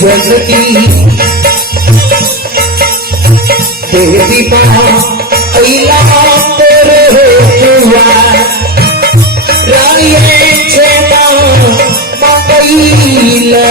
जगती देवी माँ अइला तेरे हुआ राये छेमा मंगईले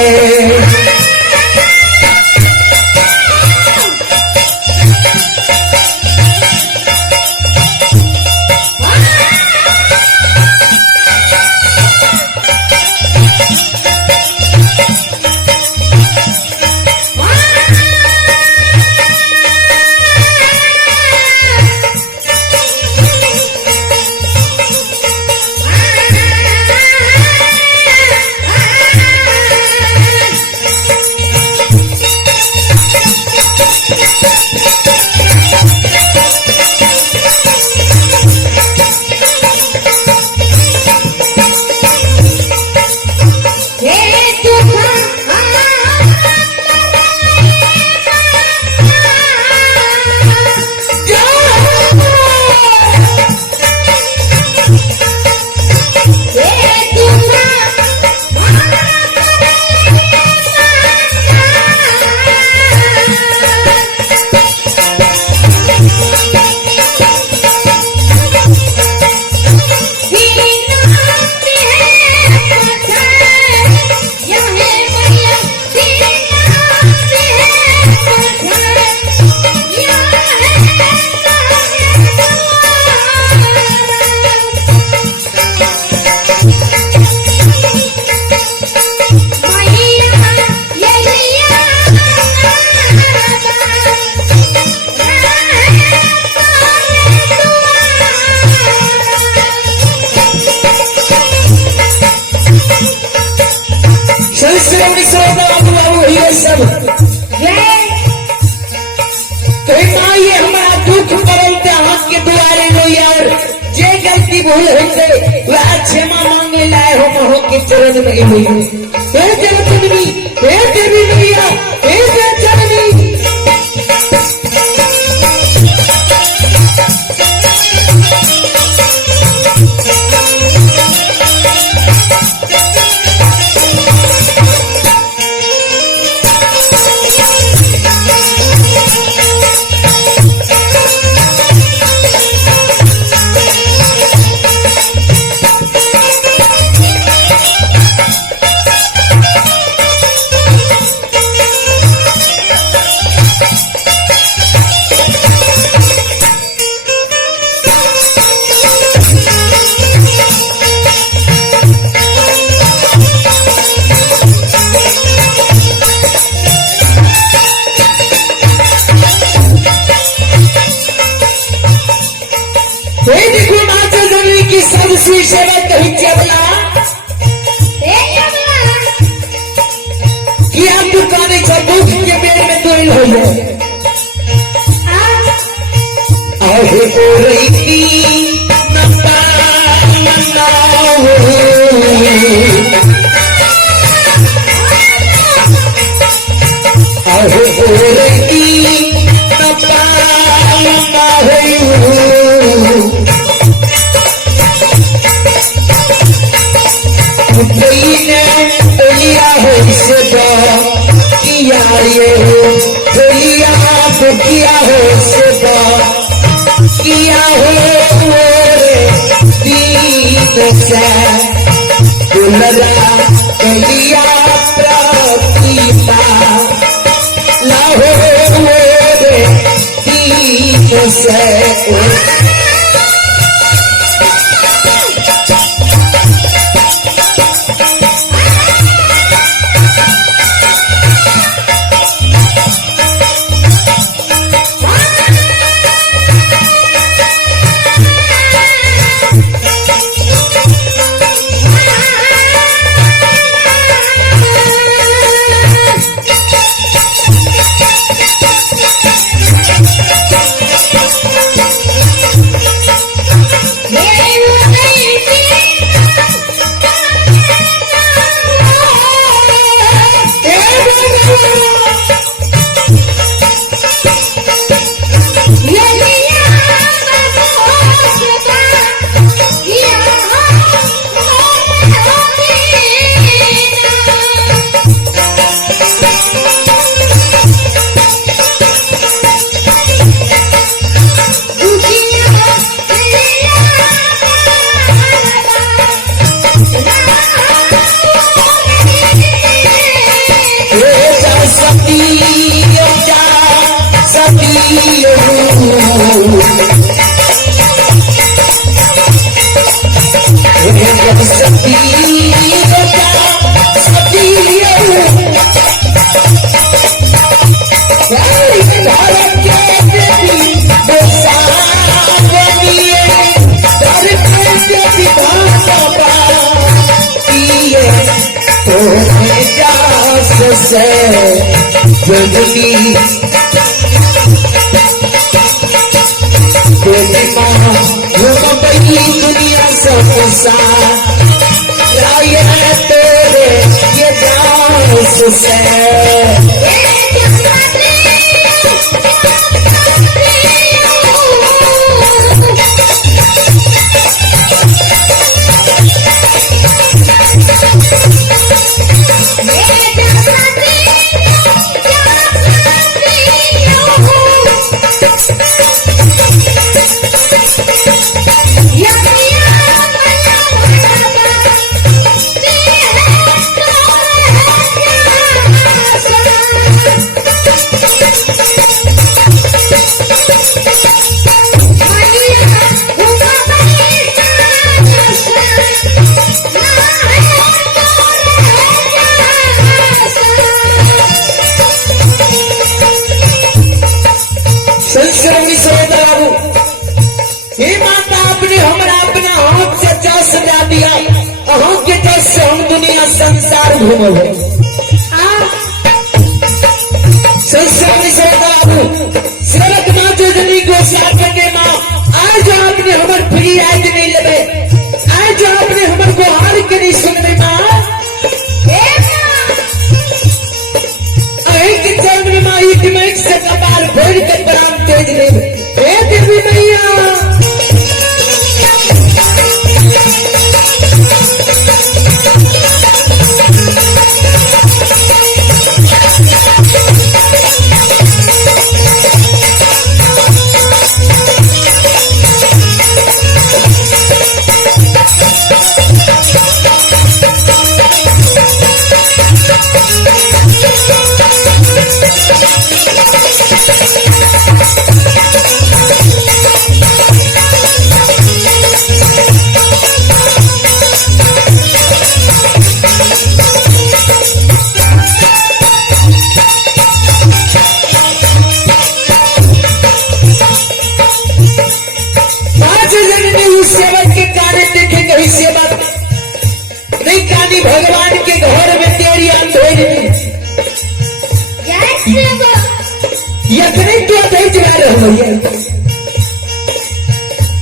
सब ये हमारा दुख परलते हाथ के दुआरे लो यार जे गलती भूल होते वह क्षमा मांगे लाए हो महो के चरण में हुई हे जगतजननी हे देवी मैया हे जननी सबसे सेवा कही चबला कि आप दुकाने का दुख के बेर में दोल हो जाए आगे हो रही की नंदा नंदा आगे हो रही की नंदा नंदा बोलिया हो सदा किया ये बोलिया किया हो सदा किया हो दीन से दुलरा बोलिया प्रतिमा लाहो दीन से दुनिया समोसा तेरे ये जास से संसार घूमल है शरद माँ जोजनी गोसार के माँ आज आपने हमर प्रिय आज नहीं लेवे आज आपने हमर गुहार के नहीं सुनने माँ के चरण माँ इतमें से कपाल भर के प्राण तेज लेवे हे देवी मैया भगवान के घर में तेरी अंधेरी यतने तो अधैर्य रह भैया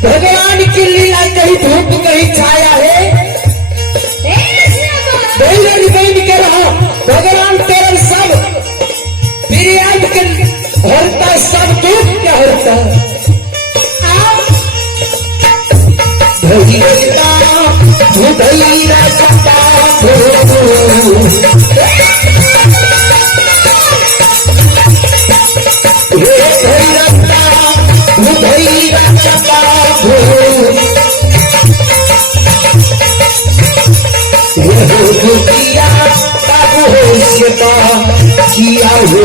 भगवान की लीला कहीं धूप कहीं छाया है बहन के रहा भगवान तेरे सब फिर के हरता सब दुख क्या हरता किया हो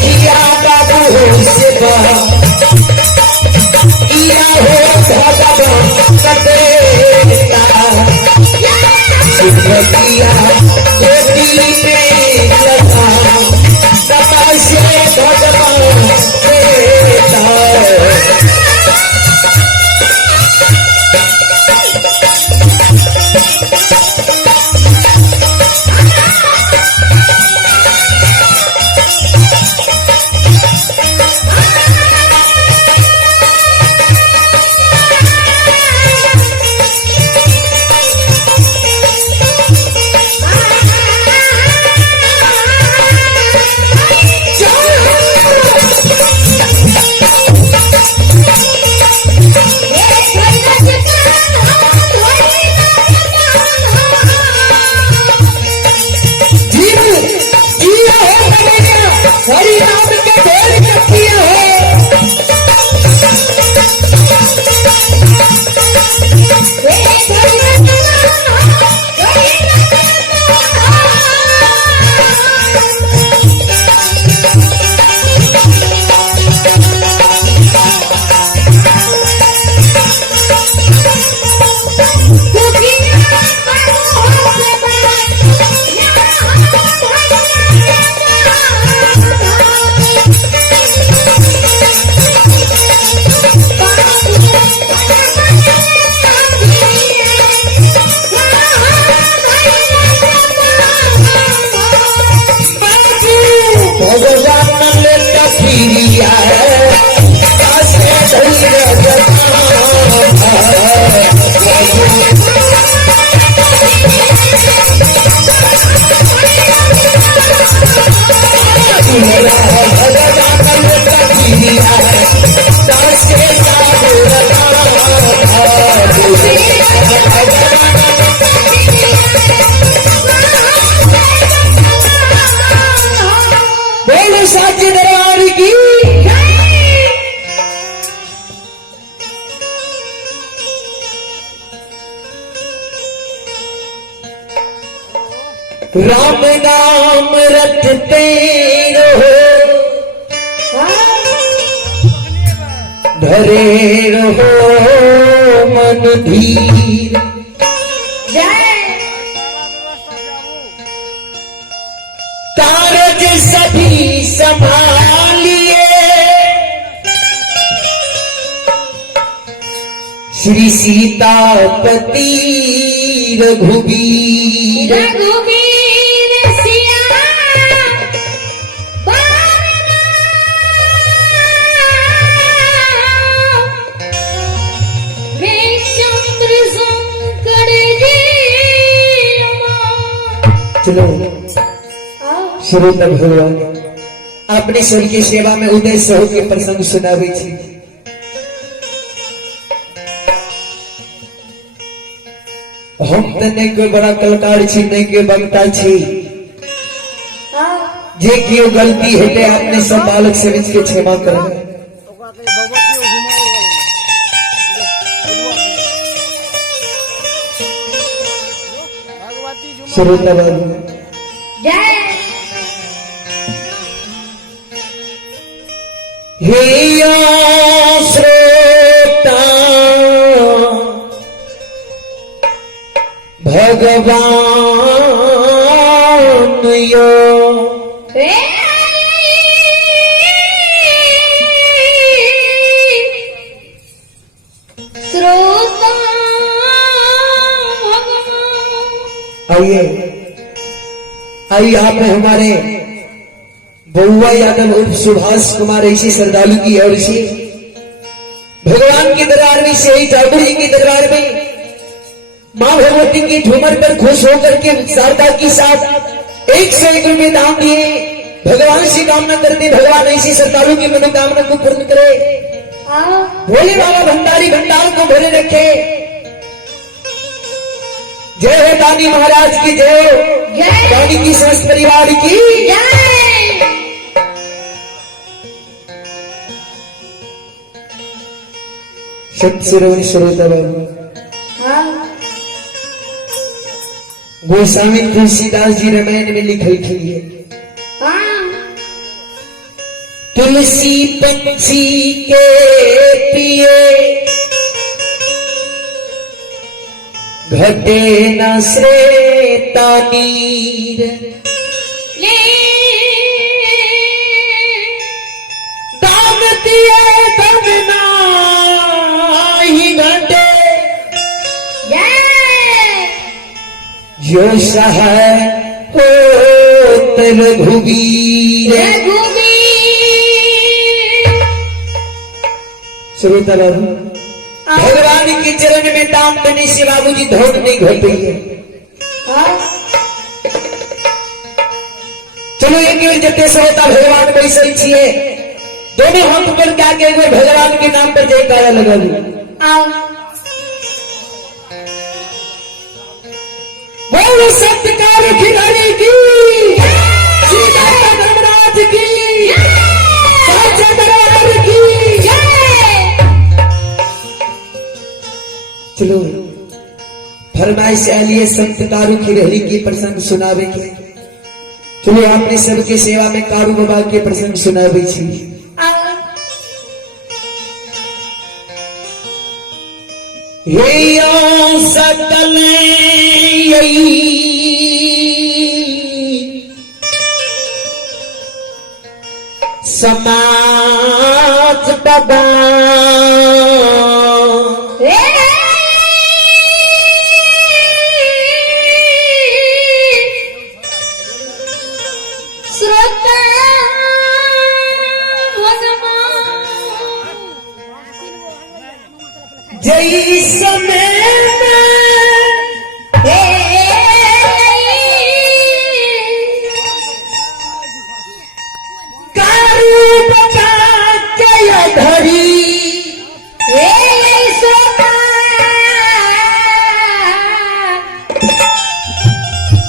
किया बाबू हो सेवा किया हो भगवान कटेता किया ज्योति में लगा सदा से भगवान देता राम नाम रटते रहो, धरे रहो मन धीर। कारज सभी संभालिए, श्री सीतापति रघुबीर। रघुबीर सिया चंद्र शंकर जी। चलो शुरू तक भगवान अपने सबकी सेवा में उदय सहो के प्रसंग सुनावे छी। हम तो नहीं कोई बड़ा कलाकार छी, नहीं कोई वक्ता छी। जे कियो गलती हेते अपने सब बालक समझ के क्षमा करें। श्रोता बाबू हे श्रोता भगवान यो आइए आप हमारे बउआ यादव उर्फ सुभाष कुमार ऐसी श्रद्धालु की ओर से भगवान के दरबार में से ठाकुर जी के दरबार में मां भगवती की ठुमर पर खुश होकर के शारदा के साथ 101 रुपये दान दिए। भगवान से कामना करते भगवान ऐसी श्रद्धालु की मनोकामना को पूर्ण करे। भोले बाबा भंडारी भंडार को भरे रखे। जय हो दानी महाराज की जय हो, दानी की समस्त परिवार की जय। सत्सुरवि श्रोता बाबू गोस्वामी तुलसीदास जी रामायण में लिखल है, तुलसी पंछी के पिए घटे न श्रेता नीर। दान दिए धन नाही घटे, जो सहाय हो रघुबीर। श्रोता बाबू भगवान के चरण में दाम देने से बाबूजी धन नहीं घटी है। चलो एक जते श्रोता भगवान बैसल छिए, दोनों हाथ पर क्या के भगवान के नाम पर जयकारा लगा दू। बोलो सत्कार खिलाड़ी की, सीता धर्मराज की, साचा दरबार की। चलो फरमाइश आलिए संत कारू की रहली की प्रसंग सुनावे के। चलो आपने सबके सेवा में कारू बाबा के प्रसंग सुनावे छी। हे सकल समाज बाबा जय समय कारू बता जय धरी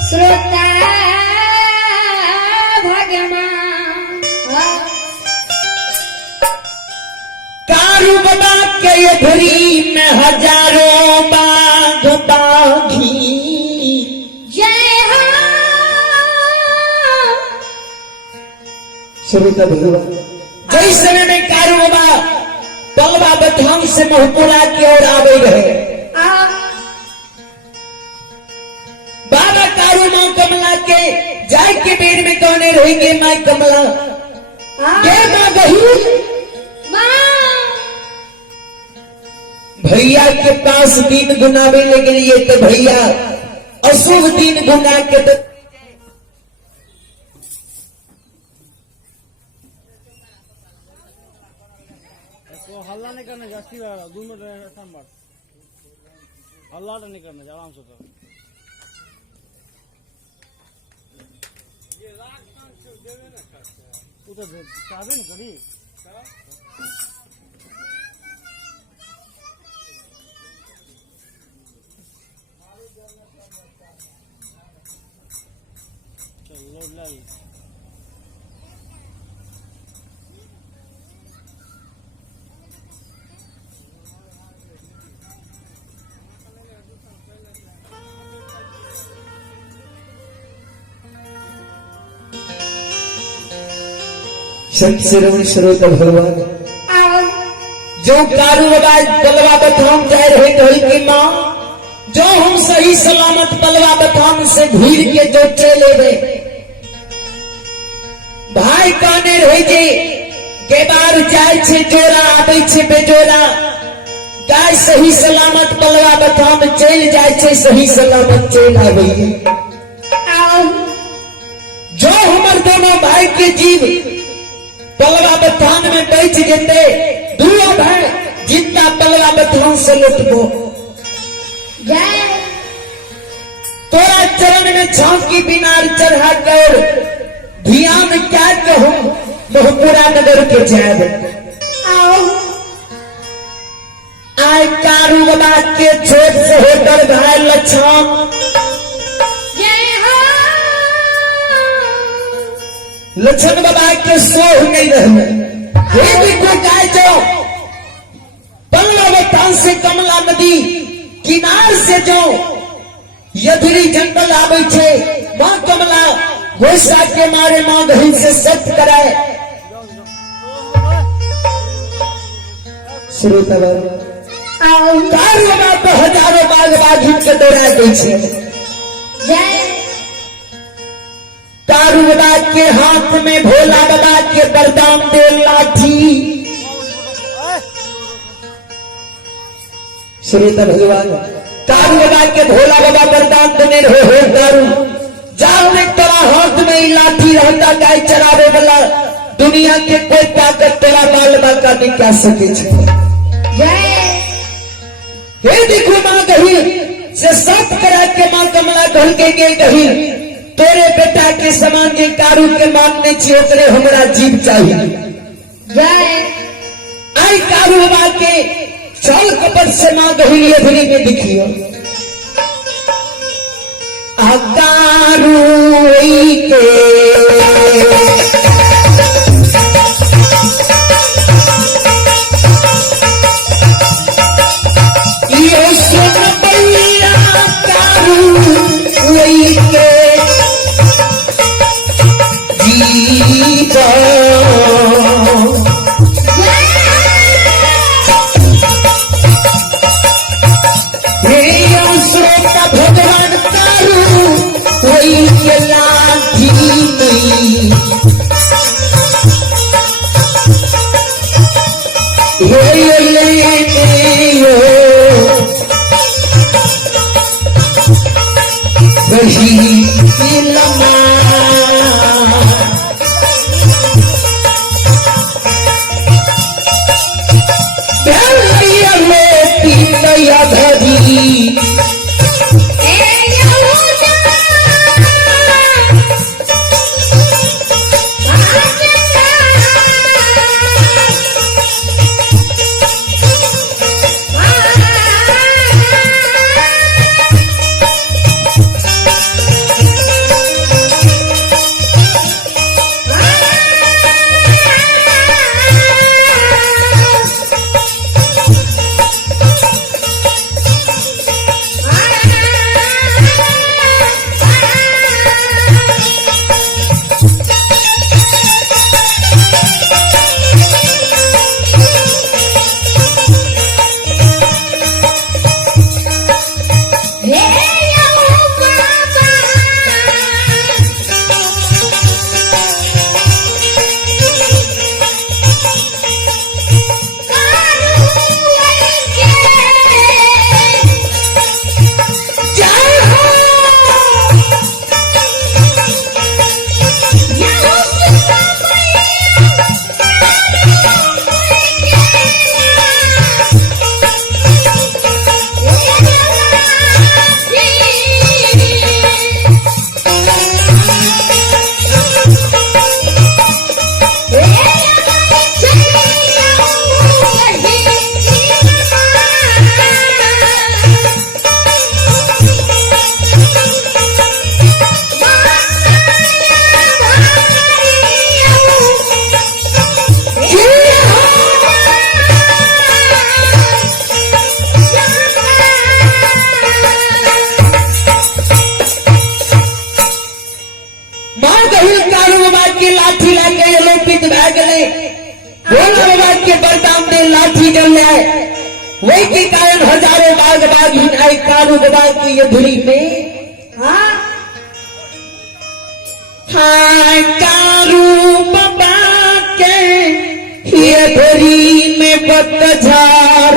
श्रोता भगवान कारू बता के धरी में हजारों बाघ बाघी। जय हो श्रोता भगवान जय समय में कारू बाबा तलवा बथान से महपुरा की ओर आवे रहे बाबा कारू मां कमला के जाय के बेर में कौने रहेंगे मां कमला के मां गही भैया के पास दिन गुनावे लगे लिए तो भैया अशुभ दिन गुना के तो हल्ला नहीं करना जास्ती 2 मिनट संभाल हल्ला नहीं करना आराम से करो तू तो चाहबे नहीं करी चलो लाई संत श्रवण श्रोता भगवान जो कारू बाबा बलवा बथान जा रहे ढोल की माँ जो हम सही सलामत बलवा बथान से घूर के जो चले गए भाई काने रहे जे के बार जाय छे जोरा आबै छे बेजोरा गाय सही सलामत बलवा बथान चल जाय छे सही सलामत चल आबै जो हमर दोनों भाई के जीव पलवा बथान में बैठ जेते दूर भाई जितना पलवा बथान से लुटबो तोरा चरण में झांकी बिनार चढ़ा कर ध्यान क्या कहूं महपुरा नगर के जाब आय कारू बाबा के छोट से होकर भाई लक्षण लक्षण बाबा के सोह नहीं रहे हे देखो गाय जो पल्लवतान से कमला नदी किनार से जो यदुरी जंगल आवे छे मां कमला घोषा के मारे मां गहिन से सत्य कराए श्रोता बाबा तो हजारों बाग बागी के दौड़ा गई छे कारू बाबा के हाथ में भोला बाबा के वरदान दे लाठी श्रोता भगवान कारू बाबा के भोला बाबा वरदान देने रहे हो कारू जाओ में तेरा हाथ में ही लाठी रहता गाय चरावे वाला दुनिया के कोई ताकत तेरा बाल बाका नहीं कह सके हे देखो मां कही से सब करा के मां कमला ढल के कही तेरे बेटा के समान के कारू के मानने चाहिए हमारा जीव चाहिए आई कारू बाबा के चल कपट से मां गही अधरी में दिखियो कारू के ये सुन भैया कारू के भगवान कारू वही के लाठी मार गहिल कारू बाबा की लाठी लाके ये लोपित भै गए भोला बाबा के बरदाम में लाठी जल जाए वही के कारण हजारों बाग बाग ही आई कारू बाबा की ये धुरी में हाँ कारू बाबा के ये धुरी में बत झार